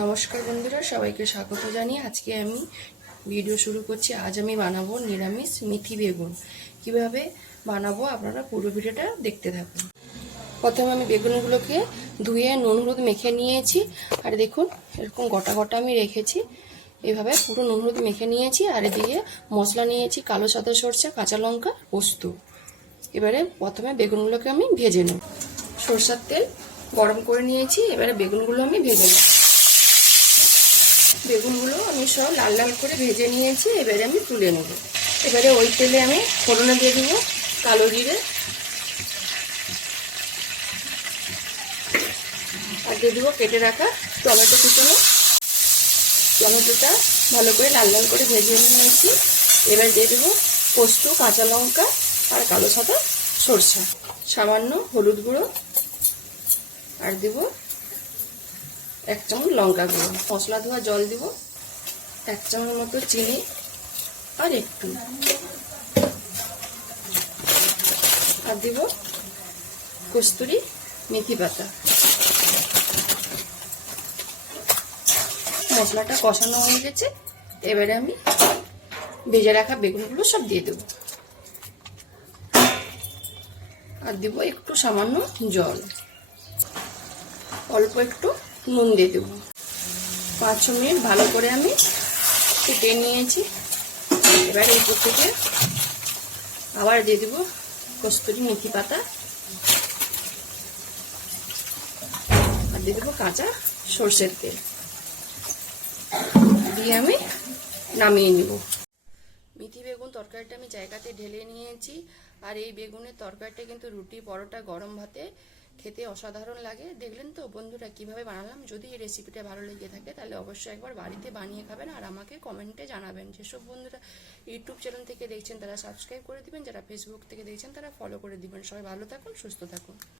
নমস্কার বন্ধুরা, সবাইকে স্বাগত জানিয়ে আজকে আমি ভিডিও শুরু করছি। আজ আমি বানাবো নিরামিষ মেথি বেগুন। কিভাবে বানাবো আপনারা পুরো ভিডিওটা দেখতে থাকুন। প্রথমে আমি বেগুনগুলোকে ধুয়ে নুন হলুদ মেখে নিয়েছি। আর দেখুন এরকম গোটা গোটা আমি রেখেছি। এভাবে পুরো নুন হলুদ মেখে নিয়েছি। আর এদিকে মশলা নিয়েছি কালো সাদা সরষে, কাঁচা লঙ্কা, পোস্ত। এবারে প্রথমে বেগুনগুলোকে আমি ভেজে নেব। সরষের তেল গরম করে নিয়েছি। এবারে বেগুনগুলো আমি ভেজে নেব। বেগুনগুলো আমি সব লাল লাল করে ভেজে নিয়েছি। এবারে আমি তুলে নেব। এবারে ওই তেলে আমি ফোড়নে দিয়ে দেবো কালো জিরে, আর দিয়ে দেবো কেটে রাখা টমেটো কুচনো। টমেটোটা ভালো করে লাল লাল করে ভেজে নিয়েছি। এবার দিয়ে দেবো পোস্ত, কাঁচা লঙ্কা আর কালো সাদা সরষে, সামান্য হলুদ গুঁড়ো, আর দেব 1 চামচ লঙ্কা গুঁড়ো। মশলা ধোয়া জল দিব, 1 চামচ মতো চিনি, আর একটু, আর দিব কস্তুরি মেথি পাতা। মশলাটা কষানো হয়ে গেছে। এবারে আমি ভেজে রাখা বেগুনগুলো সব দিয়ে দেব, আর দিব একটু সামান্য জল, অল্প একটু নুন দিয়ে দেব। 5-6 মিনিট ভালো করে আমি ফুটে নিয়েছি। এবারে উপর থেকে আবার দিয়ে দেব কস্তুরি মেথি পাতা, আর দিয়ে দেবো কাঁচা সরষের তেল, দিয়ে আমি নামিয়ে নিব। মেথি বেগুন তরকারিটা আমি জায়গাতে ঢেলে নিয়েছি। আর এই বেগুনের তরকারিটা কিন্তু রুটি, পরোটা, গরম ভাতে খেতে অসাধারণ লাগে। দেখলেন তো বন্ধুরা কিভাবে বানালাম। যদি এই রেসিপিটা ভালো লেগে থাকে তাহলে অবশ্যই একবার বাড়িতে বানিয়ে খাবেন, আর আমাকে কমেন্টে জানাবেন। যেসব বন্ধুরা ইউটিউব চ্যানেল থেকে দেখছেন তারা সাবস্ক্রাইব করে দিবেন, যারা ফেসবুক থেকে দেখছেন তারা ফলো করে দিবেন। সবাই ভালো থাকুন, সুস্থ থাকুন।